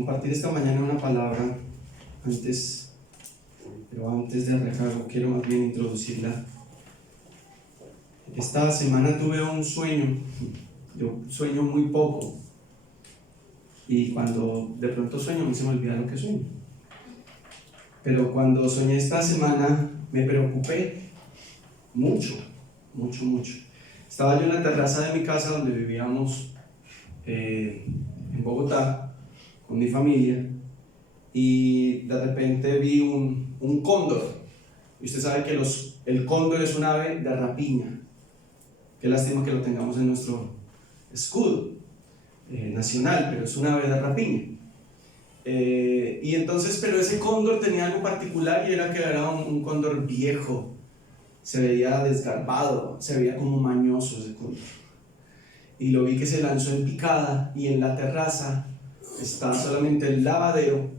compartir esta mañana una palabra. Pero antes de arrancar, quiero más bien introducirla. Esta semana tuve un sueño. Yo sueño muy poco. Y cuando de pronto sueño, a mí se me olvida lo que sueño. Pero cuando soñé esta semana, me preocupé mucho. Estaba yo en la terraza de mi casa donde vivíamos en Bogotá con mi familia, y de repente vi un cóndor. Y usted sabe que el cóndor es un ave de rapiña. Qué lástima que lo tengamos en nuestro escudo nacional, pero es un ave de rapiña. Y entonces, pero ese cóndor tenía algo particular, y era que era un cóndor viejo. Se veía desgarbado, se veía como mañoso ese cóndor. Y lo vi que se lanzó en picada, y en la terraza estaba solamente el lavadero.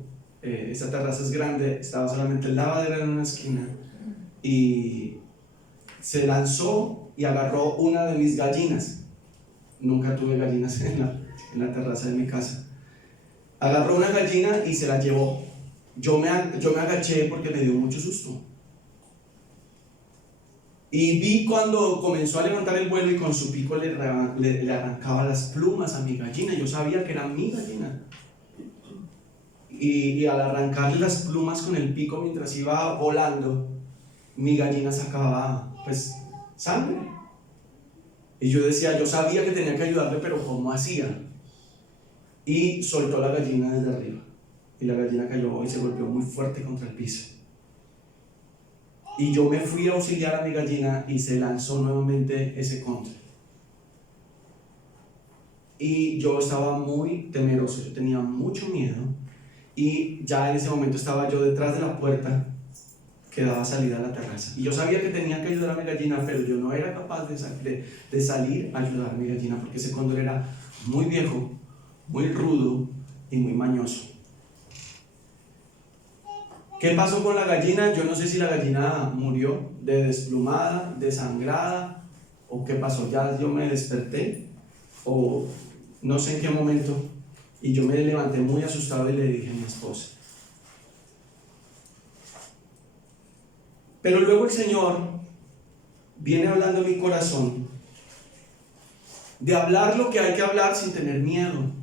Esa terraza es grande, estaba solamente el lavadero en una esquina, y se lanzó y agarró una de mis gallinas. Nunca tuve gallinas en la terraza de mi casa. Agarró una gallina y se la llevó. Yo me agaché porque me dio mucho susto. Y vi cuando comenzó a levantar el vuelo y con su pico le arrancaba las plumas a mi gallina. Yo sabía que era mi gallina. Y al arrancarle las plumas con el pico mientras iba volando, mi gallina sacaba pues sangre. Y yo decía, yo sabía que tenía que ayudarle, pero ¿cómo hacía? Y soltó la gallina desde arriba. Y la gallina cayó y se golpeó muy fuerte contra el piso. Y yo me fui a auxiliar a mi gallina y se lanzó nuevamente ese cóndor. Y yo estaba muy temeroso, yo tenía mucho miedo. Y ya en ese momento estaba yo detrás de la puerta que daba salida a la terraza. Y yo sabía que tenía que ayudar a mi gallina, pero yo no era capaz de salir a ayudar a mi gallina, porque ese cóndor era muy viejo, muy rudo y muy mañoso. ¿Qué pasó con la gallina? Yo no sé si la gallina murió desplumada, desangrada, o qué pasó. Ya yo me desperté, o no sé en qué momento, y yo me levanté muy asustado y le dije a mi esposa. Pero luego el Señor viene hablando en mi corazón de hablar lo que hay que hablar sin tener miedo.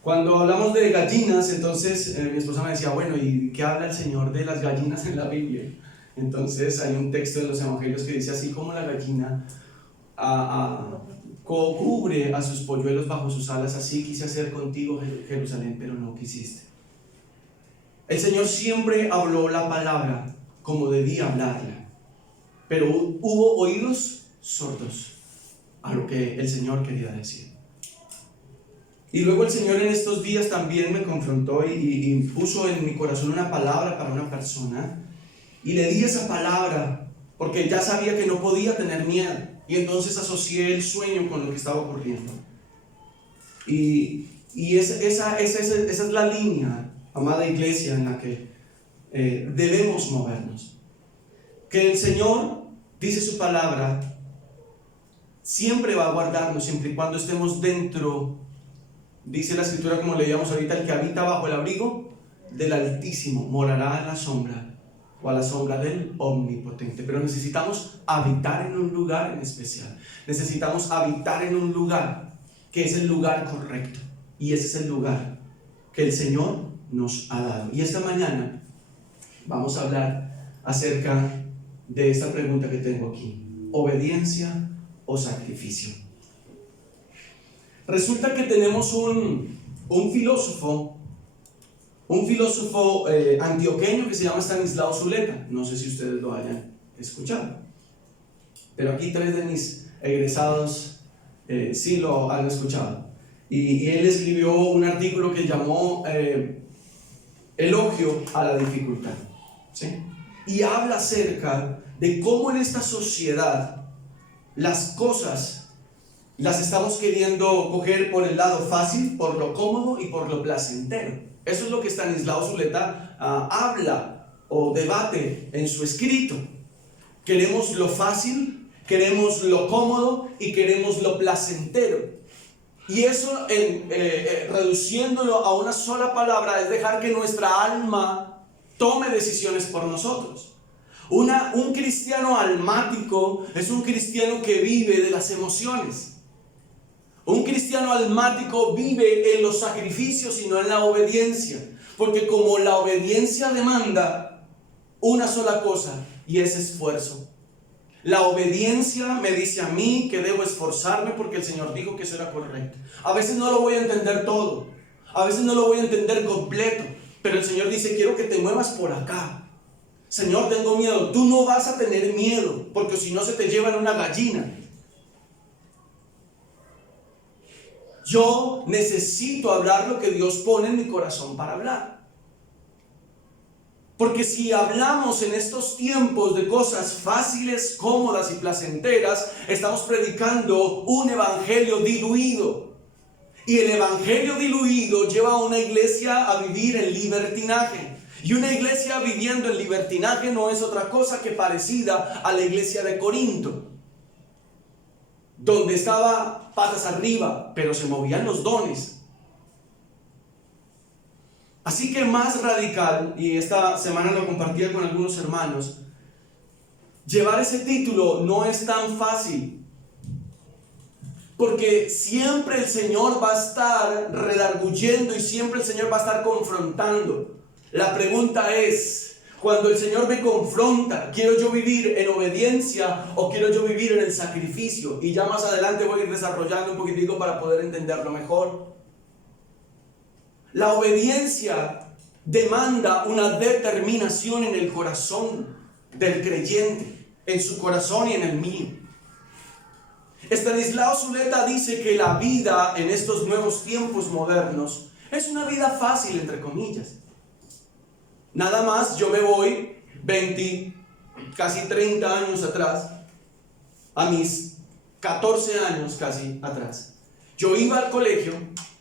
Cuando hablamos de gallinas, entonces mi esposa me decía, bueno, ¿y qué habla el Señor de las gallinas en la Biblia? Entonces hay un texto de los evangelios que dice, así como la gallina cubre a sus polluelos bajo sus alas, así quise hacer contigo, Jerusalén, pero no quisiste. El Señor siempre habló la palabra como debía hablarla, pero hubo oídos sordos a lo que el Señor quería decir. Y luego el Señor en estos días también me confrontó y puso en mi corazón una palabra para una persona, y le di esa palabra porque ya sabía que no podía tener miedo, y entonces asocié el sueño con lo que estaba ocurriendo. Y esa es la línea, amada iglesia, en la que debemos movernos. Que el Señor, dice su palabra, siempre va a guardarnos siempre y cuando estemos dentro. Dice la Escritura, como leíamos ahorita, el que habita bajo el abrigo del Altísimo morará a la sombra, o a la sombra del Omnipotente. Pero necesitamos habitar en un lugar en especial. Necesitamos habitar en un lugar que es el lugar correcto, y ese es el lugar que el Señor nos ha dado. Y esta mañana vamos a hablar acerca de esta pregunta que tengo aquí: ¿obediencia o sacrificio? Resulta que tenemos un filósofo antioqueño que se llama Estanislao Zuleta. No sé si ustedes lo hayan escuchado, pero aquí 3 de mis egresados sí lo han escuchado. Y él escribió un artículo que llamó Elogio a la dificultad, ¿sí? Y habla acerca de cómo en esta sociedad las cosas las estamos queriendo coger por el lado fácil, por lo cómodo y por lo placentero. Eso es lo que Estanislao Zuleta habla o debate en su escrito. Queremos lo fácil, queremos lo cómodo y queremos lo placentero. Y eso, reduciéndolo a una sola palabra, es dejar que nuestra alma tome decisiones por nosotros. Un cristiano almático es un cristiano que vive de las emociones. Un cristiano almático vive en los sacrificios y no en la obediencia. Porque como la obediencia demanda una sola cosa, y es esfuerzo. La obediencia me dice a mí que debo esforzarme porque el Señor dijo que eso era correcto. A veces no lo voy a entender todo. A veces no lo voy a entender completo. Pero el Señor dice, quiero que te muevas por acá. Señor, tengo miedo. Tú no vas a tener miedo, porque si no se te llevan una gallina. Yo necesito hablar lo que Dios pone en mi corazón para hablar. Porque si hablamos en estos tiempos de cosas fáciles, cómodas y placenteras, estamos predicando un evangelio diluido. Y el evangelio diluido lleva a una iglesia a vivir en libertinaje. Y una iglesia viviendo en libertinaje no es otra cosa que parecida a la iglesia de Corinto, donde estaba patas arriba, pero se movían los dones. Así que más radical, y esta semana lo compartía con algunos hermanos, llevar ese título no es tan fácil, porque siempre el Señor va a estar redarguyendo y siempre el Señor va a estar confrontando. La pregunta es, cuando el Señor me confronta, ¿quiero yo vivir en obediencia o quiero yo vivir en el sacrificio? Y ya más adelante voy a ir desarrollando un poquitico para poder entenderlo mejor. La obediencia demanda una determinación en el corazón del creyente, en su corazón y en el mío. Estanislao Zuleta dice que la vida en estos nuevos tiempos modernos es una vida fácil, entre comillas. Nada más yo me voy 20, casi 30 años atrás, a mis 14 años casi atrás. Yo iba al colegio.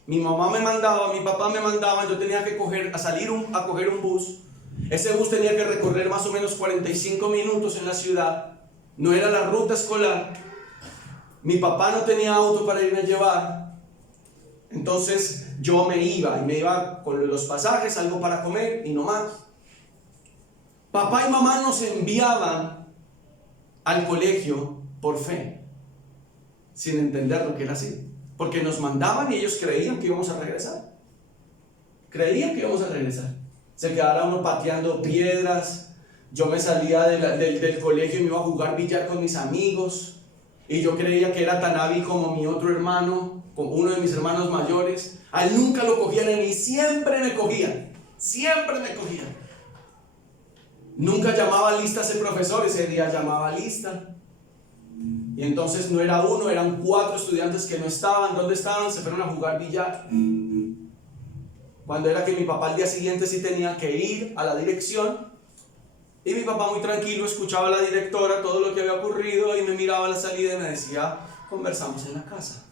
Mi mamá me mandaba, mi papá me mandaba, yo tenía que a coger un bus. Ese bus tenía que recorrer más o menos 45 minutos en la ciudad. No era la ruta escolar. Mi papá no tenía auto para irme a llevar. Entonces yo me iba con los pasajes, algo para comer y no más. Papá y mamá nos enviaban al colegio por fe, sin entender lo que era así. Porque nos mandaban y ellos creían que íbamos a regresar. Se quedara uno pateando piedras. Yo me salía del colegio y me iba a jugar billar con mis amigos. Y yo creía que era tan hábil como mi otro hermano, como uno de mis hermanos mayores. A él nunca lo cogían y siempre me cogían. Nunca llamaba lista a ese profesor, ese día llamaba lista. Y entonces no era uno, eran 4 estudiantes que no estaban. ¿Dónde estaban? Se fueron a jugar billar. Cuando era que mi papá al día siguiente sí tenía que ir a la dirección. Y mi papá muy tranquilo escuchaba a la directora todo lo que había ocurrido y me miraba a la salida y me decía, conversamos en la casa.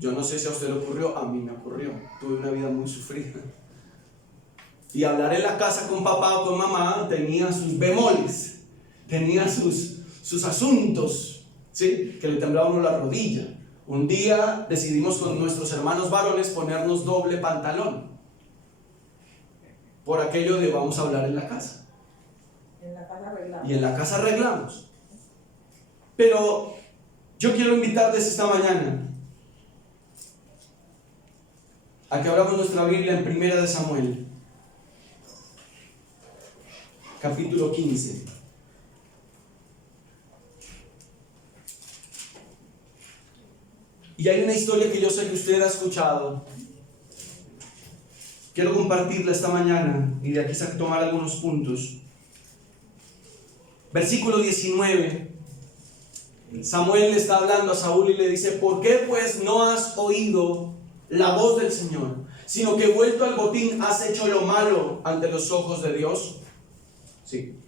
Yo no sé si a usted le ocurrió, a mí me ocurrió. Tuve una vida muy sufrida. Y hablar en la casa con papá o con mamá tenía sus bemoles. Tenía sus asuntos, ¿sí? Que le temblaba a uno la rodilla. Un día decidimos con nuestros hermanos varones ponernos doble pantalón. Por aquello de vamos a hablar en la casa. Y en la casa arreglamos. Pero yo quiero invitarles esta mañana a que abramos nuestra Biblia en 1 de Samuel, capítulo 15. Y hay una historia que yo sé que usted ha escuchado. Quiero compartirla esta mañana y de aquí tomar algunos puntos. Versículo 19. Samuel le está hablando a Saúl y le dice, ¿por qué pues no has oído la voz del Señor, sino que vuelto al botín has hecho lo malo ante los ojos de Dios? Sí.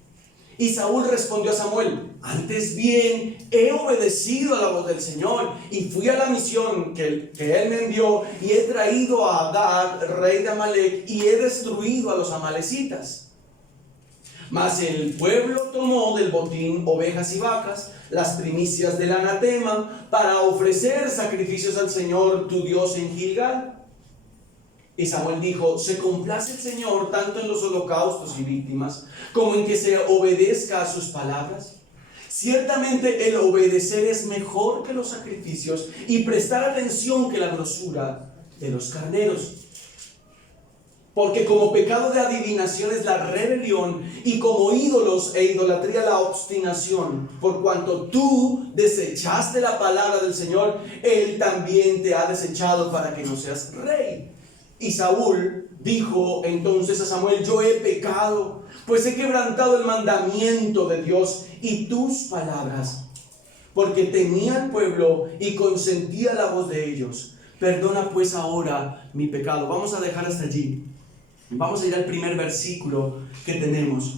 Y Saúl respondió a Samuel, antes bien he obedecido a la voz del Señor y fui a la misión que él me envió y he traído a Agag, rey de Amalec, y he destruido a los amalecitas. Mas el pueblo tomó del botín ovejas y vacas, las primicias del anatema, para ofrecer sacrificios al Señor tu Dios en Gilgal. Y Samuel dijo: se complace el Señor tanto en los holocaustos y víctimas, como en que se obedezca a sus palabras. Ciertamente el obedecer es mejor que los sacrificios, y prestar atención que la grosura de los carneros. Porque como pecado de adivinación es la rebelión, y como ídolos e idolatría la obstinación. Por cuanto tú desechaste la palabra del Señor, Él también te ha desechado para que no seas rey. Y Saúl dijo entonces a Samuel: yo he pecado, pues he quebrantado el mandamiento de Dios y tus palabras, porque temía al pueblo y consentía la voz de ellos. Perdona pues ahora mi pecado. Vamos a dejar hasta allí. Vamos a ir al primer versículo que tenemos.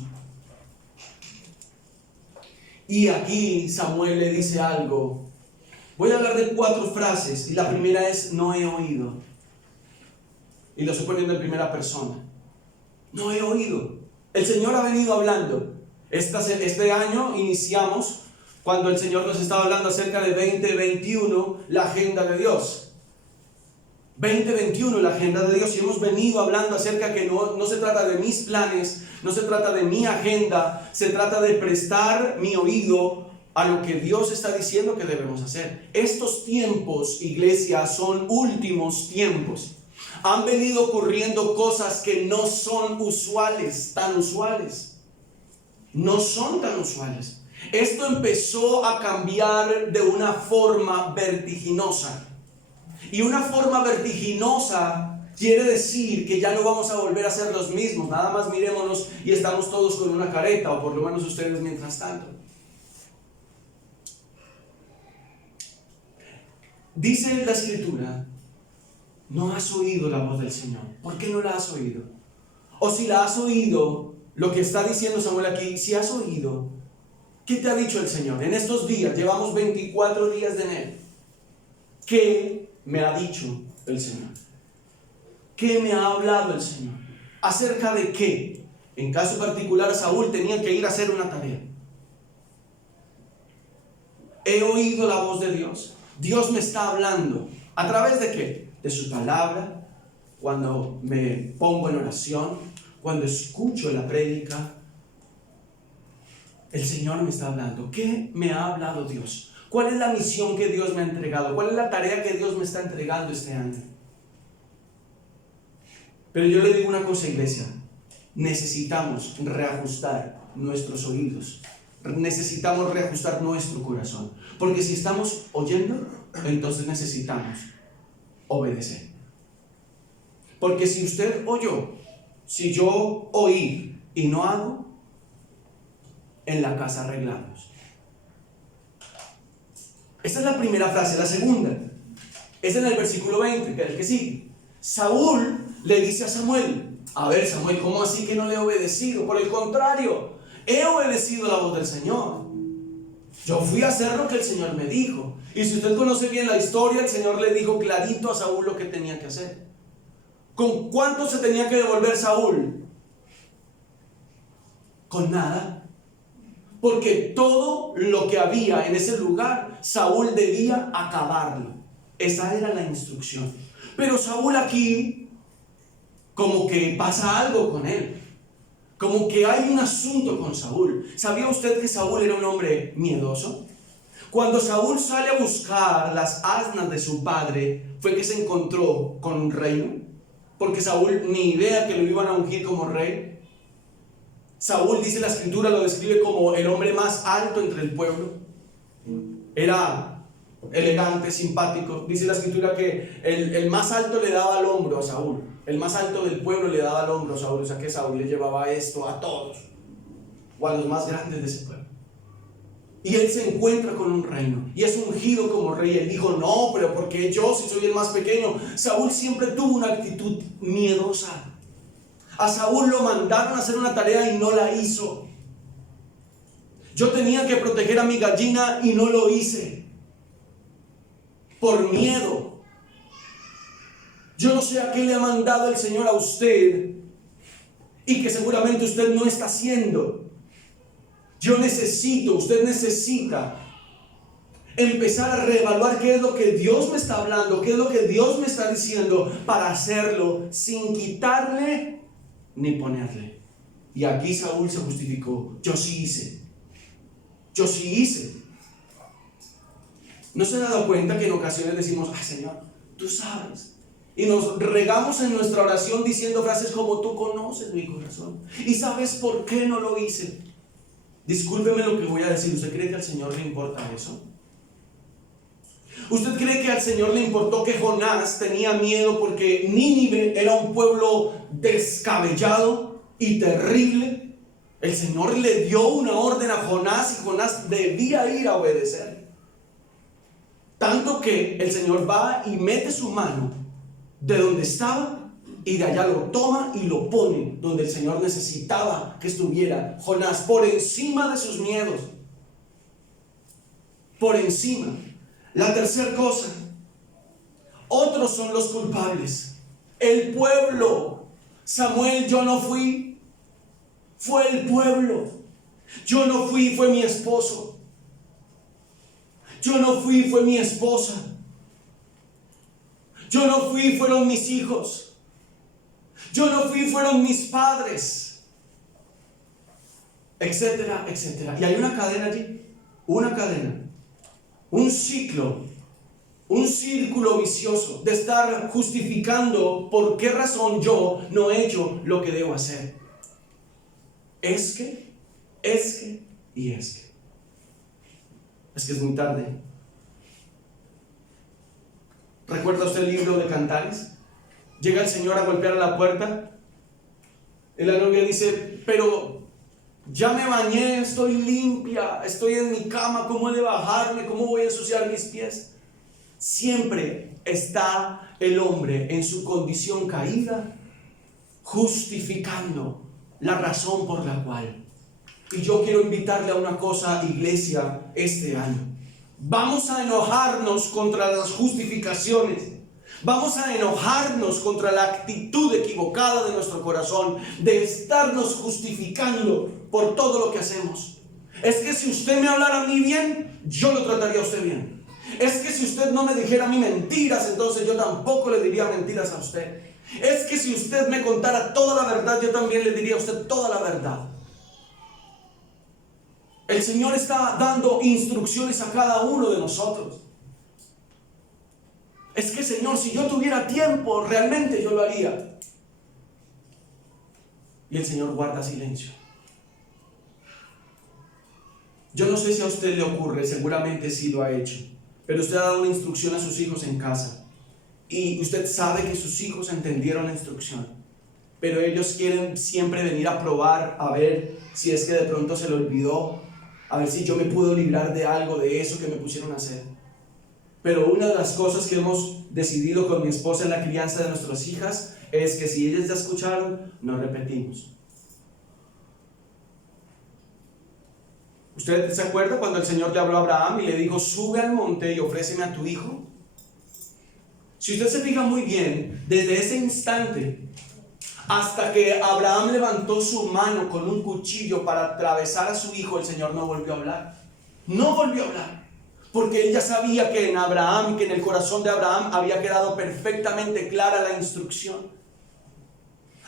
Y aquí Samuel le dice algo. Voy a hablar de 4 frases, y la primera es: no he oído. Y lo estoy poniendo en primera persona. No he oído. El Señor ha venido hablando. Este año iniciamos cuando el Señor nos estaba hablando acerca de 2021, la agenda de Dios. 2021, la agenda de Dios. Y hemos venido hablando acerca que no se trata de mis planes, no se trata de mi agenda, se trata de prestar mi oído a lo que Dios está diciendo que debemos hacer. Estos tiempos, iglesia, son últimos tiempos. Han venido ocurriendo cosas que no son usuales, tan usuales. No son tan usuales. Esto empezó a cambiar de una forma vertiginosa. Y una forma vertiginosa quiere decir que ya no vamos a volver a ser los mismos. Nada más mirémonos y estamos todos con una careta, o por lo menos ustedes mientras tanto. Dice la Escritura: no has oído la voz del Señor. ¿Por qué no la has oído? O si la has oído, lo que está diciendo Samuel aquí, si has oído, ¿qué te ha dicho el Señor? En estos días, llevamos 24 días de enero. ¿Qué me ha dicho el Señor? ¿Qué me ha hablado el Señor? ¿Acerca de qué? En caso particular, Saúl tenía que ir a hacer una tarea. He oído la voz de Dios. Dios me está hablando. ¿A través de qué? De su palabra, cuando me pongo en oración, cuando escucho la prédica. El Señor me está hablando. ¿Qué me ha hablado Dios? ¿Cuál es la misión que Dios me ha entregado? ¿Cuál es la tarea que Dios me está entregando este año? Pero yo le digo una cosa, iglesia: necesitamos reajustar nuestros oídos. Necesitamos reajustar nuestro corazón. Porque si estamos oyendo, entonces necesitamos obedecer. Porque si usted oyó, si yo oí y no hago, en la casa arreglamos. Esta es la primera frase. La segunda es en el versículo 20, que es el que sigue. Saúl le dice a Samuel: a ver, Samuel, ¿cómo así que no le he obedecido? Por el contrario, he obedecido la voz del Señor. Yo fui a hacer lo que el Señor me dijo. Y si usted conoce bien la historia, el Señor le dijo clarito a Saúl lo que tenía que hacer. ¿Con cuánto se tenía que devolver Saúl? Con nada. Porque todo lo que había en ese lugar, Saúl debía acabarlo. Esa era la instrucción. Pero Saúl aquí, como que pasa algo con él. Como que hay un asunto con Saúl. ¿Sabía usted que Saúl era un hombre miedoso? Cuando Saúl sale a buscar las asnas de su padre, fue que se encontró con un reino. Porque Saúl ni idea que lo iban a ungir como rey. Saúl, dice la Escritura, lo describe como el hombre más alto entre el pueblo. Era elegante, simpático. Dice la Escritura que el más alto le daba el hombro a Saúl. El más alto del pueblo le daba el hombro a Saúl. O sea que Saúl le llevaba esto a todos, o a los más grandes de ese pueblo. Y él se encuentra con un reino y es ungido como rey. Él dijo: no, pero ¿por qué yo, si soy el más pequeño? Saúl siempre tuvo una actitud miedosa. A Saúl lo mandaron a hacer una tarea y no la hizo. Yo tenía que proteger a mi gallina y no lo hice por miedo. Yo no sé a qué le ha mandado el Señor a usted y que seguramente usted no está haciendo. Usted necesita empezar a reevaluar qué es lo que Dios me está hablando, qué es lo que Dios me está diciendo, para hacerlo sin quitarle ni ponerle. Y aquí Saúl se justificó: yo sí hice. ¿No se ha dado cuenta que en ocasiones decimos: ay, Señor, tú sabes? Y nos regamos en nuestra oración diciendo frases como: tú conoces mi corazón y sabes por qué no lo hice. Discúlpeme lo que voy a decir. ¿Usted cree que al Señor le importa eso? ¿Usted cree que al Señor le importó que Jonás tenía miedo porque Nínive era un pueblo descabellado y terrible? El Señor le dio una orden a Jonás y Jonás debía ir a obedecer. Tanto que el Señor va y mete su mano de donde estaba y de allá lo toma y lo pone donde el Señor necesitaba que estuviera Jonás, por encima de sus miedos. Por encima. La tercera cosa: otros son los culpables. El pueblo. Samuel: yo no fui, fue el pueblo. Yo no fui, fue mi esposo. Yo no fui, fue mi esposa. Yo no fui, fueron mis hijos. Yo no fui, fueron mis padres. Etcétera, etcétera. Y hay una cadena allí. Una cadena. Un ciclo. Un círculo vicioso de estar justificando por qué razón yo no he hecho lo que debo hacer. Es que es muy tarde. ¿Recuerda usted el libro de Cantares? Llega el Señor a golpear a la puerta y la novia dice: pero ya me bañé, estoy limpia, estoy en mi cama, ¿cómo he de bajarme? ¿Cómo voy a ensuciar mis pies? Siempre está el hombre en su condición caída justificando la razón por la cual. Y yo quiero invitarle a una cosa, iglesia, este año. Vamos a enojarnos contra las justificaciones. Vamos a enojarnos contra la actitud equivocada de nuestro corazón, de estarnos justificando por todo lo que hacemos. Es que si usted me hablara a mí bien, yo lo trataría a usted bien. Es que si usted no me dijera a mí mentiras, entonces yo tampoco le diría mentiras a usted. Es que si usted me contara toda la verdad, yo también le diría a usted toda la verdad. El Señor está dando instrucciones a cada uno de nosotros. Es que, Señor, si yo tuviera tiempo, realmente yo lo haría. Y el Señor guarda silencio. Yo no sé si a usted le ocurre, seguramente sí lo ha hecho, pero usted ha dado una instrucción a sus hijos en casa y usted sabe que sus hijos entendieron la instrucción, pero ellos quieren siempre venir a probar, a ver si es que de pronto se le olvidó, a ver si yo me puedo librar de algo de eso que me pusieron a hacer. Pero una de las cosas que hemos decidido con mi esposa en la crianza de nuestras hijas es que si ellas ya escucharon, no repetimos. ¿Usted se acuerda cuando el Señor le habló a Abraham y le dijo: sube al monte y ofréceme a tu hijo? Si usted se fija muy bien, desde ese instante hasta que Abraham levantó su mano con un cuchillo para atravesar a su hijo, el Señor no volvió a hablar. No volvió a hablar. Porque ella sabía que en Abraham y que en el corazón de Abraham había quedado perfectamente clara la instrucción.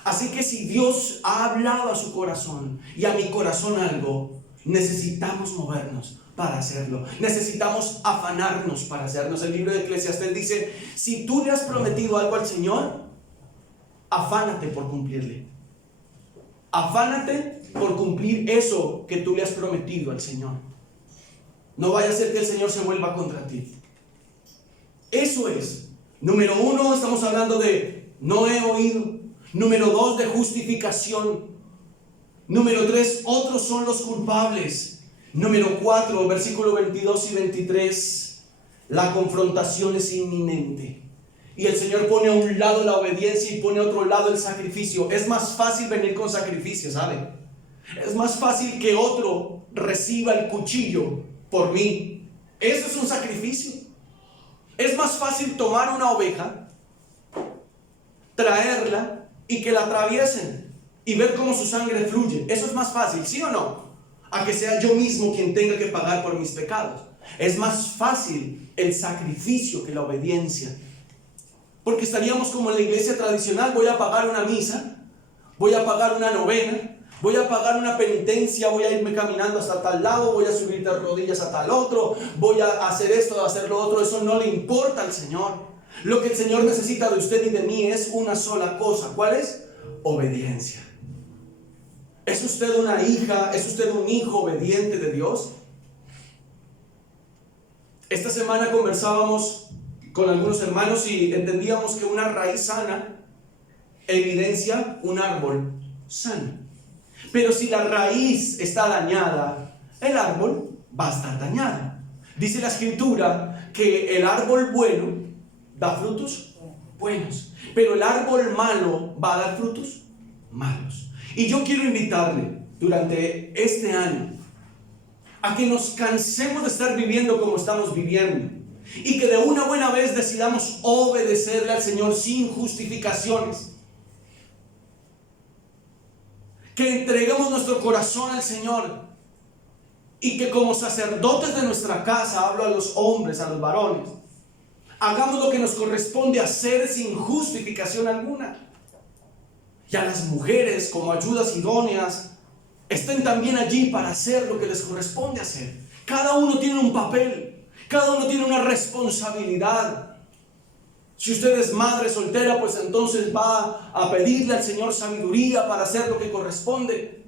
Así que si Dios ha hablado a su corazón y a mi corazón algo, necesitamos movernos para hacerlo. Necesitamos afanarnos para hacernos. El libro de Eclesiastés dice: si tú le has prometido algo al Señor, afánate por cumplirle. Afánate por cumplir eso que tú le has prometido al Señor. No vaya a ser que el Señor se vuelva contra ti. Eso es. Número 1, estamos hablando de no he oído. Número 2, de justificación. Número 3, otros son los culpables. Número 4, versículo 22 y 23, la confrontación es inminente. Y el Señor pone a un lado la obediencia y pone a otro lado el sacrificio. Es más fácil venir con sacrificio, ¿sabe? Es más fácil que otro reciba el cuchillo por mí. Eso es un sacrificio. Es más fácil tomar una oveja, traerla y que la atraviesen y ver cómo su sangre fluye. Eso es más fácil, ¿sí o no? A que sea yo mismo quien tenga que pagar por mis pecados. Es más fácil el sacrificio que la obediencia. Porque estaríamos como en la iglesia tradicional: voy a pagar una misa, voy a pagar una novena, voy a pagar una penitencia, voy a irme caminando hasta tal lado, voy a subir de rodillas a tal otro, voy a hacer esto, a hacer lo otro. Eso no le importa al Señor. Lo que el Señor necesita de usted y de mí es una sola cosa. ¿Cuál es? Obediencia. ¿Es usted una hija, es usted un hijo obediente de Dios? Esta semana conversábamos con algunos hermanos y entendíamos que una raíz sana evidencia un árbol sano. Pero si la raíz está dañada, el árbol va a estar dañado. Dice la Escritura que el árbol bueno da frutos buenos, pero el árbol malo va a dar frutos malos. Y yo quiero invitarle durante este año a que nos cansemos de estar viviendo como estamos viviendo y que de una buena vez decidamos obedecerle al Señor sin justificaciones. Que entreguemos nuestro corazón al Señor y que como sacerdotes de nuestra casa, hablo a los hombres, a los varones, hagamos lo que nos corresponde hacer sin justificación alguna. Y a las mujeres, como ayudas idóneas, estén también allí para hacer lo que les corresponde hacer. Cada uno tiene un papel, cada uno tiene una responsabilidad. Si usted es madre soltera, pues entonces va a pedirle al Señor sabiduría para hacer lo que corresponde.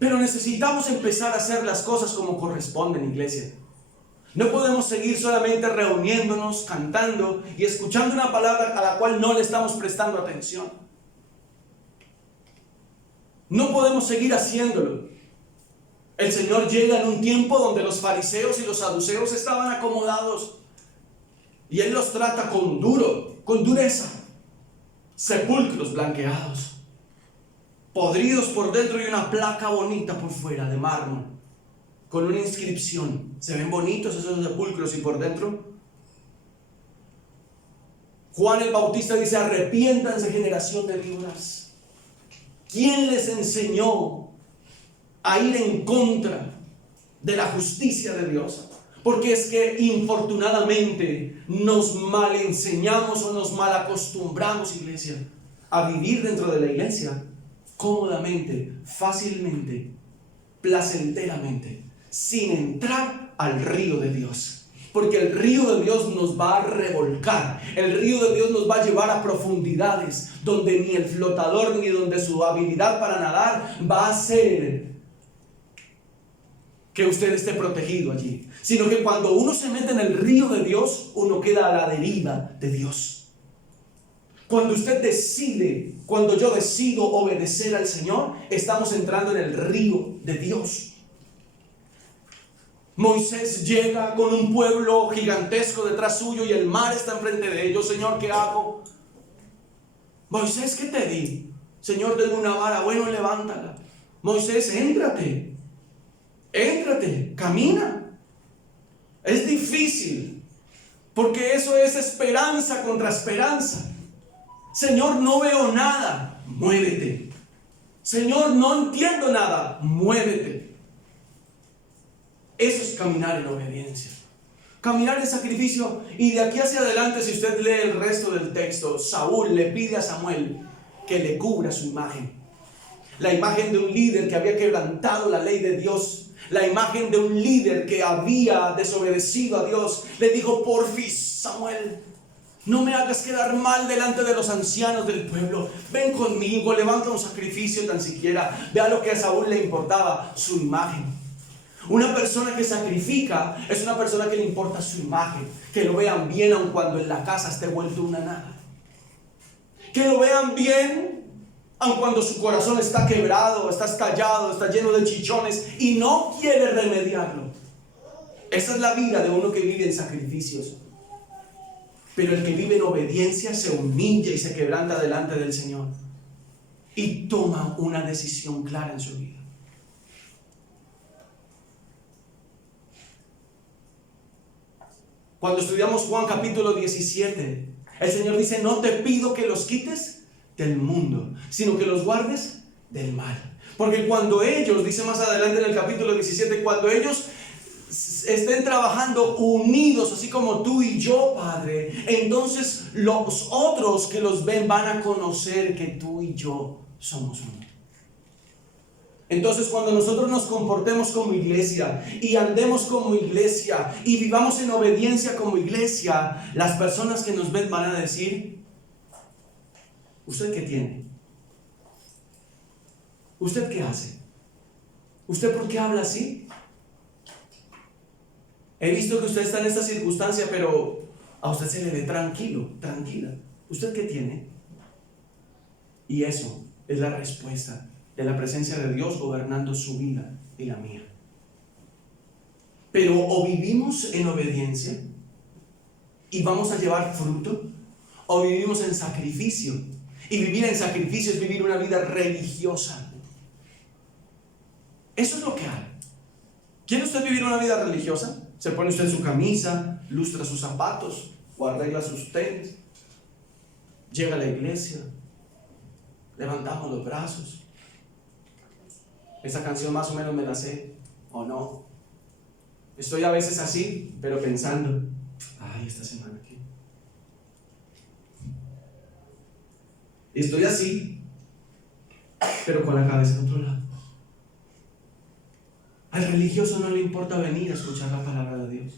Pero necesitamos empezar a hacer las cosas como corresponden, iglesia. No podemos seguir solamente reuniéndonos, cantando y escuchando una palabra a la cual no le estamos prestando atención. No podemos seguir haciéndolo. El Señor llega en un tiempo donde los fariseos y los saduceos estaban acomodados y Él los trata con dureza. Sepulcros blanqueados, podridos por dentro y una placa bonita por fuera de mármol, con una inscripción. ¿Se ven bonitos esos sepulcros y por dentro? Juan el Bautista dice: arrepiéntanse, generación de víboras. ¿Quién les enseñó a ir en contra de la justicia de Dios? Porque es que infortunadamente nos mal enseñamos o nos mal acostumbramos, iglesia, a vivir dentro de la iglesia cómodamente, fácilmente, placenteramente, sin entrar al río de Dios. Porque el río de Dios nos va a revolcar, el río de Dios nos va a llevar a profundidades donde ni el flotador ni donde su habilidad para nadar va a hacer que usted esté protegido allí, sino que cuando uno se mete en el río de Dios, uno queda a la deriva de Dios. Cuando cuando yo decido obedecer al Señor, estamos entrando en el río de Dios. Moisés llega con un pueblo gigantesco detrás suyo y el mar está enfrente de ellos. Señor, ¿qué hago? Moisés, ¿qué te di? Señor, tengo una vara. Bueno, levántala. Moisés, éntrate, camina. Es difícil, porque eso es esperanza contra esperanza. Señor, no veo nada. Muévete. Señor, no entiendo nada. Muévete. Eso es caminar en obediencia, caminar en sacrificio. Y de aquí hacia adelante, si usted lee el resto del texto, Saúl le pide a Samuel que le cubra su imagen. La imagen de un líder que había quebrantado la ley de Dios, la imagen de un líder que había desobedecido a Dios. Le dijo: porfis, Samuel, no me hagas quedar mal delante de los ancianos del pueblo. Ven conmigo, levanta un sacrificio tan siquiera. Vea lo que a Saúl le importaba: su imagen. Una persona que sacrifica es una persona que le importa su imagen, que lo vean bien aun cuando en la casa esté vuelto una nada, que lo vean bien aun cuando su corazón está quebrado, está estallado, está lleno de chichones y no quiere remediarlo. Esa es la vida de uno que vive en sacrificios. Pero el que vive en obediencia se humilla y se quebranta delante del Señor y toma una decisión clara en su vida. Cuando estudiamos Juan capítulo 17, el Señor dice: no te pido que los quites del mundo, sino que los guardes del mal. Porque cuando ellos, dice más adelante en el capítulo 17, cuando ellos estén trabajando unidos, así como tú y yo, Padre, entonces los otros que los ven van a conocer que tú y yo somos uno. Entonces, cuando nosotros nos comportemos como iglesia y andemos como iglesia y vivamos en obediencia como iglesia, las personas que nos ven van a decir: ¿usted qué tiene? ¿Usted qué hace? ¿Usted por qué habla así? He visto que usted está en esta circunstancia, pero a usted se le ve tranquilo, tranquila. ¿Usted qué tiene? Y eso es la respuesta de la presencia de Dios gobernando su vida y la mía. Pero o vivimos en obediencia y vamos a llevar fruto, o vivimos en sacrificio. Y vivir en sacrificio es vivir una vida religiosa. Eso es lo que hay. ¿Quiere usted vivir una vida religiosa? Se pone usted su camisa, lustra sus zapatos o arregla sus tenis, llega a la iglesia, levantamos los brazos. Esa canción más o menos me la sé, ¿o no? Estoy a veces así, pero pensando: ay, esta semana aquí. Estoy así, pero con la cabeza en otro lado. Al religioso no le importa venir a escuchar la palabra de Dios.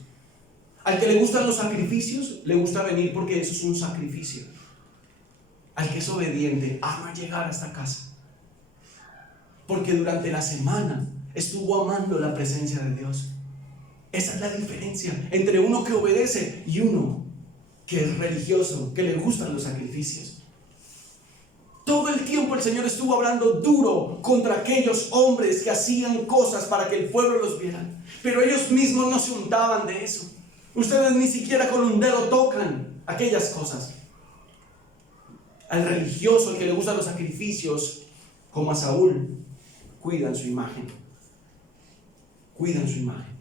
Al que le gustan los sacrificios, le gusta venir porque eso es un sacrificio. Al que es obediente, ama llegar a esta casa, porque durante la semana estuvo amando la presencia de Dios. Esa es la diferencia entre uno que obedece y uno que es religioso, que le gustan los sacrificios. Todo el tiempo el Señor estuvo hablando duro contra aquellos hombres que hacían cosas para que el pueblo los viera, pero ellos mismos no se untaban de eso. Ustedes ni siquiera con un dedo tocan aquellas cosas. Al religioso, al que le gustan los sacrificios, como a Saúl, cuidan su imagen. Cuidan su imagen.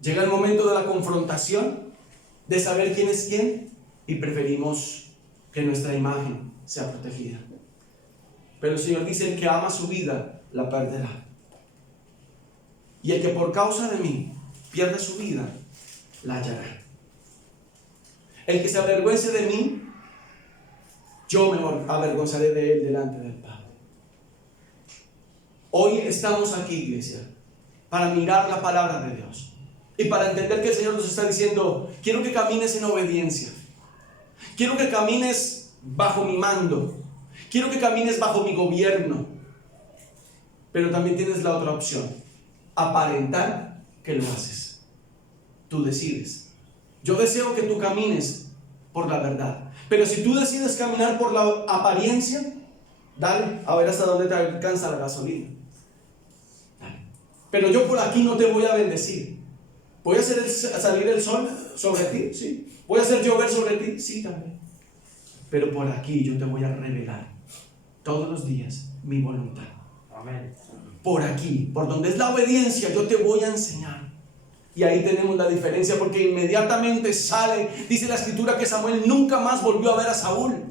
Llega el momento de la confrontación, de saber quién es quién, y preferimos que nuestra imagen sea protegida. Pero el Señor dice: el que ama su vida, la perderá. Y el que por causa de mí pierda su vida, la hallará. El que se avergüence de mí, yo me avergonzaré de él delante del Padre. Hoy estamos aquí, iglesia, para mirar la palabra de Dios y para entender que el Señor nos está diciendo: quiero que camines en obediencia, quiero que camines bajo mi mando, quiero que camines bajo mi gobierno. Pero también tienes la otra opción: aparentar que lo haces. Tú decides. Yo deseo que tú camines por la verdad, pero si tú decides caminar por la apariencia, dale, a ver hasta dónde te alcanza la gasolina. Dale. Pero yo por aquí no te voy a bendecir. ¿Voy a hacer salir el sol sobre ti? Sí. ¿Voy a hacer llover sobre ti? Sí, también. Pero por aquí yo te voy a revelar todos los días mi voluntad. Amén. Por aquí, por donde es la obediencia, yo te voy a enseñar. Y ahí tenemos la diferencia, porque inmediatamente sale, dice la escritura, que Samuel nunca más volvió a ver a Saúl.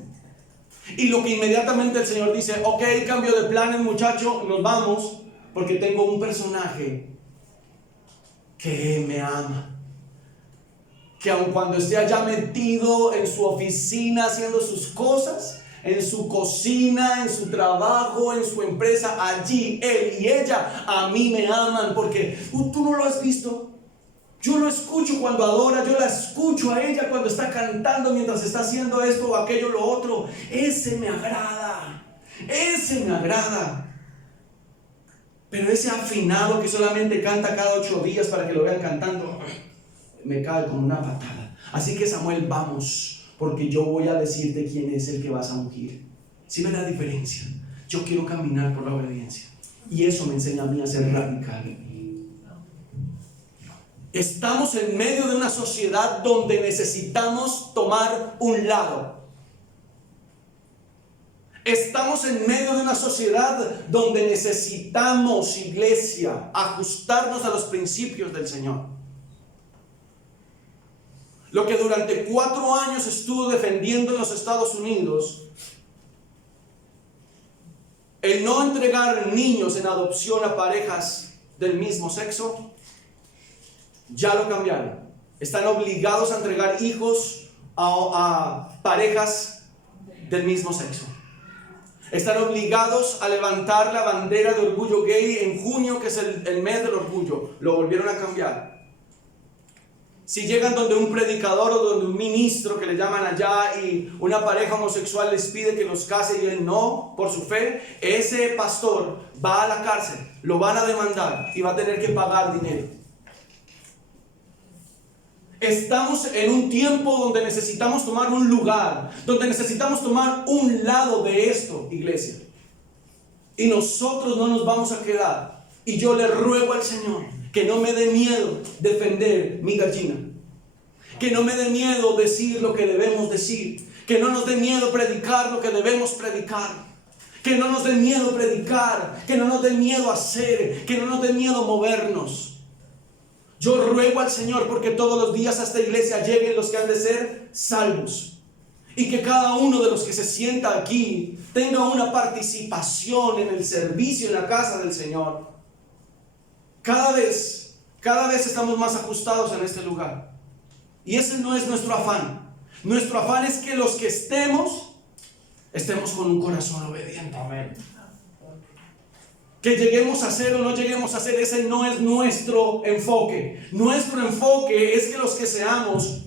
Y lo que inmediatamente el Señor dice: ok, cambio de planes, muchacho, nos vamos, porque tengo un personaje que me ama, que aun cuando esté allá metido en su oficina haciendo sus cosas, en su cocina, en su trabajo, en su empresa, allí él y ella a mí me aman, porque tú no lo has visto. Yo lo escucho cuando adora, yo la escucho a ella cuando está cantando mientras está haciendo esto o aquello, lo otro. Ese me agrada, ese me agrada. Pero ese afinado que solamente canta cada 8 días para que lo vean cantando, me cae como una patada. Así que, Samuel, vamos, porque yo voy a decirte quién es el que vas a ungir. ¿Sí ven la diferencia? Yo quiero caminar por la obediencia, y eso me enseña a mí a ser radical. Estamos en medio de una sociedad donde necesitamos tomar un lado. Estamos en medio de una sociedad donde necesitamos, iglesia, ajustarnos a los principios del Señor. Lo que durante 4 años estuvo defendiendo en los Estados Unidos el no entregar niños en adopción a parejas del mismo sexo, ya lo cambiaron. Están obligados a entregar hijos a parejas del mismo sexo. Están obligados a levantar la bandera de orgullo gay en junio, que es el mes del orgullo. Lo volvieron a cambiar. Si llegan donde un predicador o donde un ministro que le llaman allá y una pareja homosexual les pide que los case y él no, por su fe, ese pastor va a la cárcel, lo van a demandar y va a tener que pagar dinero. Estamos en un tiempo donde necesitamos tomar un lugar, donde necesitamos tomar un lado de esto, iglesia. Y nosotros no nos vamos a quedar. Y yo le ruego al Señor que no me dé miedo defender mi gallina, que no me dé miedo decir lo que debemos decir, que no nos dé miedo predicar lo que debemos predicar, que no nos dé miedo predicar, que no nos dé miedo hacer, que no nos dé miedo movernos. Yo ruego al Señor porque todos los días a esta iglesia lleguen los que han de ser salvos, y que cada uno de los que se sienta aquí tenga una participación en el servicio en la casa del Señor. Cada vez estamos más ajustados en este lugar. Y ese no es nuestro afán. Nuestro afán es que los que estemos con un corazón obediente. Amén. Que lleguemos a hacer o no lleguemos a hacer, ese no es nuestro enfoque. Nuestro enfoque es que los que seamos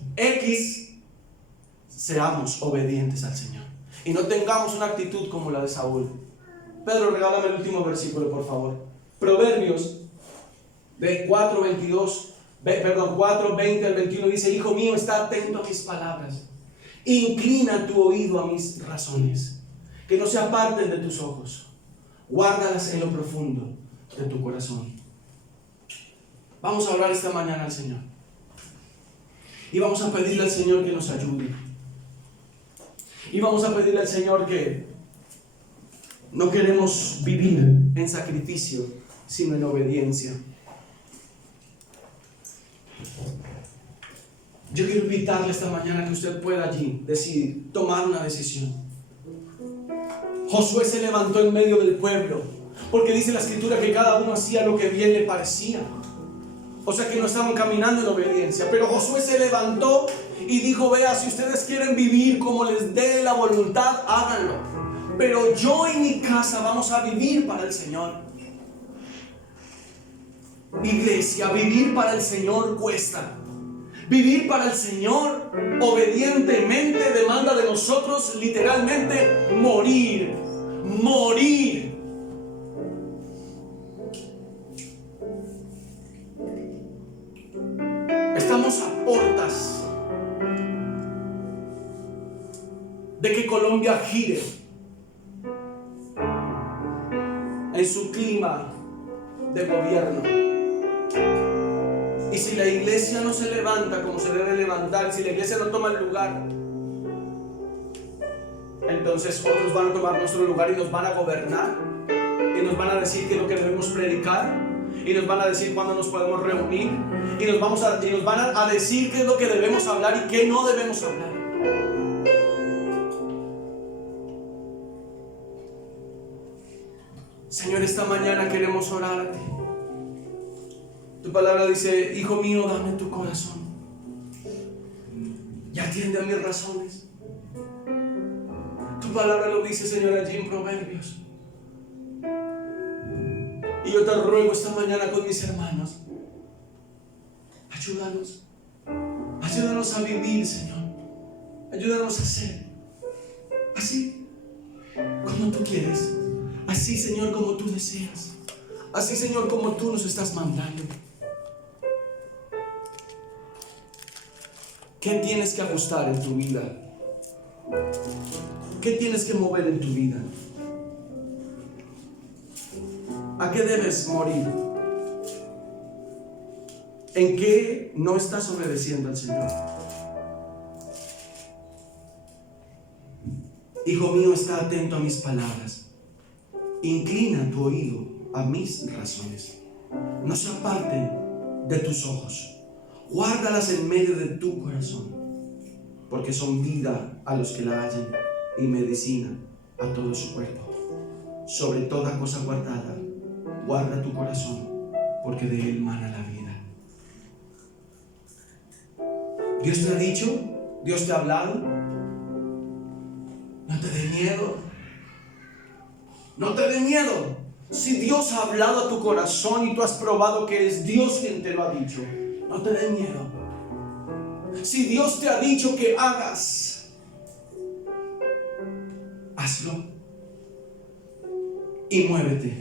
seamos obedientes al Señor. Y no tengamos una actitud como la de Saúl. Pedro, regálame el último versículo, por favor. Proverbios de 4:20 al 21 dice: Hijo mío, está atento a mis palabras, inclina tu oído a mis razones, que no se aparten de tus ojos, guárdalas en lo profundo de tu corazón. Vamos a orar esta mañana al Señor y vamos a pedirle al Señor que nos ayude, y vamos a pedirle al Señor que no queremos vivir en sacrificio, sino en obediencia. Yo quiero invitarle esta mañana que usted pueda allí decidir, tomar una decisión. Josué se levantó en medio del pueblo, porque dice la escritura que cada uno hacía lo que bien le parecía. O sea que no estaban caminando en obediencia. Pero Josué se levantó y dijo: vea, si ustedes quieren vivir como les dé la voluntad, háganlo. Pero yo y mi casa vamos a vivir para el Señor. Iglesia, vivir para el Señor cuesta. Vivir para el Señor obedientemente demanda de nosotros literalmente morir. Estamos a portas de que Colombia gire en su clima de gobierno. Y si la iglesia no se levanta como se debe levantar, si la iglesia no toma el lugar, entonces otros van a tomar nuestro lugar y nos van a gobernar, y nos van a decir qué es lo que debemos predicar, y nos van a decir cuándo nos podemos reunir, y nos van a decir qué es lo que debemos hablar y qué no debemos hablar. Señor, esta mañana queremos orarte. Tu palabra dice: Hijo mío, dame tu corazón y atiende a mis razones. Tu palabra lo dice, Señor, allí en Proverbios. Y yo te ruego esta mañana con mis hermanos: ayúdanos a vivir, Señor. Ayúdanos a hacer así como tú quieres, así, Señor, como tú deseas, así, Señor, como tú nos estás mandando. ¿Qué tienes que ajustar en tu vida? ¿Qué tienes que mover en tu vida? ¿A qué debes morir? ¿En qué no estás obedeciendo al Señor? Hijo mío, está atento a mis palabras. Inclina tu oído a mis razones. No se aparte de tus ojos. Guárdalas en medio de tu corazón, porque son vida a los que la hallan y medicina a todo su cuerpo. sobre toda cosa guardada, guarda tu corazón, porque de él mana la vida. Dios te ha dicho, Dios te ha hablado. No te dé miedo. No te dé miedo. Si Dios ha hablado a tu corazón y tú has probado que es Dios quien te lo ha dicho, no te dé miedo. Si Dios te ha dicho que hagas, hazlo y muévete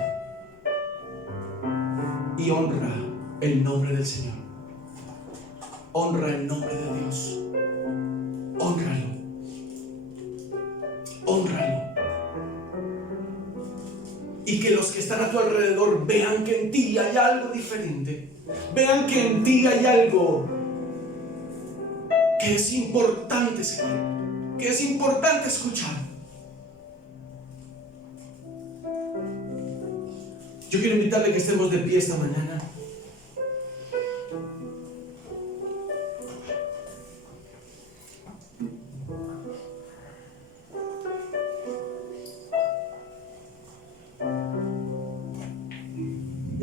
y honra el nombre del Señor. Honra el nombre de Dios. Hónralo. Hónralo. Y que los que están a tu alrededor vean que en ti hay algo diferente. Vean que en ti hay algo que es importante seguir, que es importante escuchar. Yo quiero invitarle a que estemos de pie esta mañana.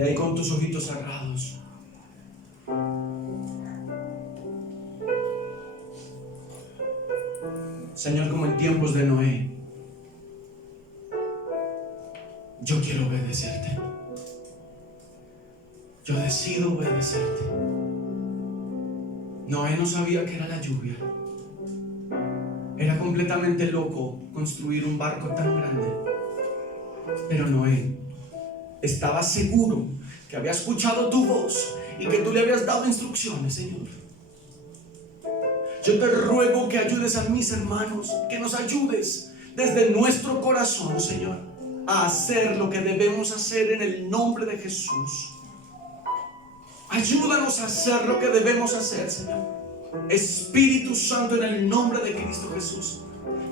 Y ahí con tus ojitos cerrados, Señor, como en tiempos de Noé, yo quiero obedecerte. Yo decido obedecerte. Noé no sabía que era la lluvia. Era completamente loco construir un barco tan grande. Pero Noé estaba seguro que había escuchado tu voz y que tú le habías dado instrucciones, Señor. Yo te ruego que ayudes a mis hermanos, que nos ayudes desde nuestro corazón, Señor, a hacer lo que debemos hacer en el nombre de Jesús. Ayúdanos a hacer lo que debemos hacer, Señor. Espíritu Santo, en el nombre de Cristo Jesús,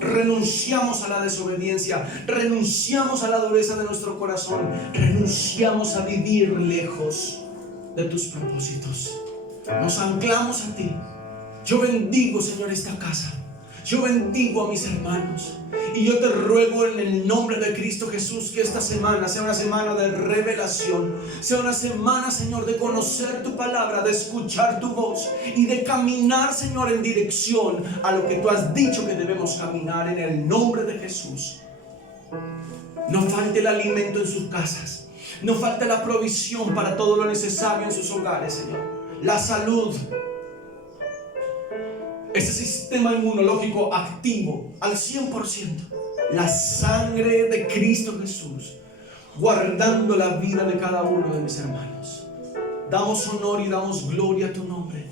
renunciamos a la desobediencia, renunciamos a la dureza de nuestro corazón, renunciamos a vivir lejos de tus propósitos. Nos anclamos a ti. Yo bendigo, Señor, esta casa. Yo bendigo a mis hermanos. Y yo te ruego en el nombre de Cristo Jesús que esta semana sea una semana de revelación, sea una semana, Señor, de conocer tu palabra, de escuchar tu voz y de caminar, Señor, en dirección a lo que tú has dicho que debemos caminar, en el nombre de Jesús. No falte el alimento en sus casas, no falte la provisión para todo lo necesario en sus hogares, Señor. La salud, ese sistema inmunológico activo al 100%, la sangre de Cristo Jesús guardando la vida de cada uno de mis hermanos. Damos honor y damos gloria a tu nombre.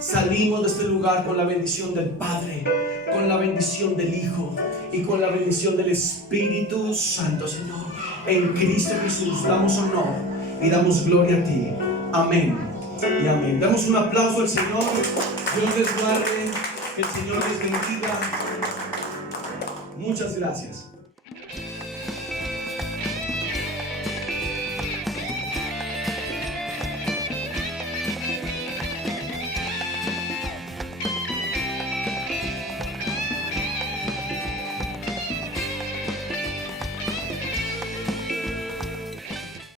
Salimos de este lugar con la bendición del Padre, con la bendición del Hijo y con la bendición del Espíritu Santo, Señor. En Cristo Jesús damos honor y damos gloria a ti. Amén y amén. Damos un aplauso al Señor. Dios les guarde, que el Señor les bendiga. Muchas gracias.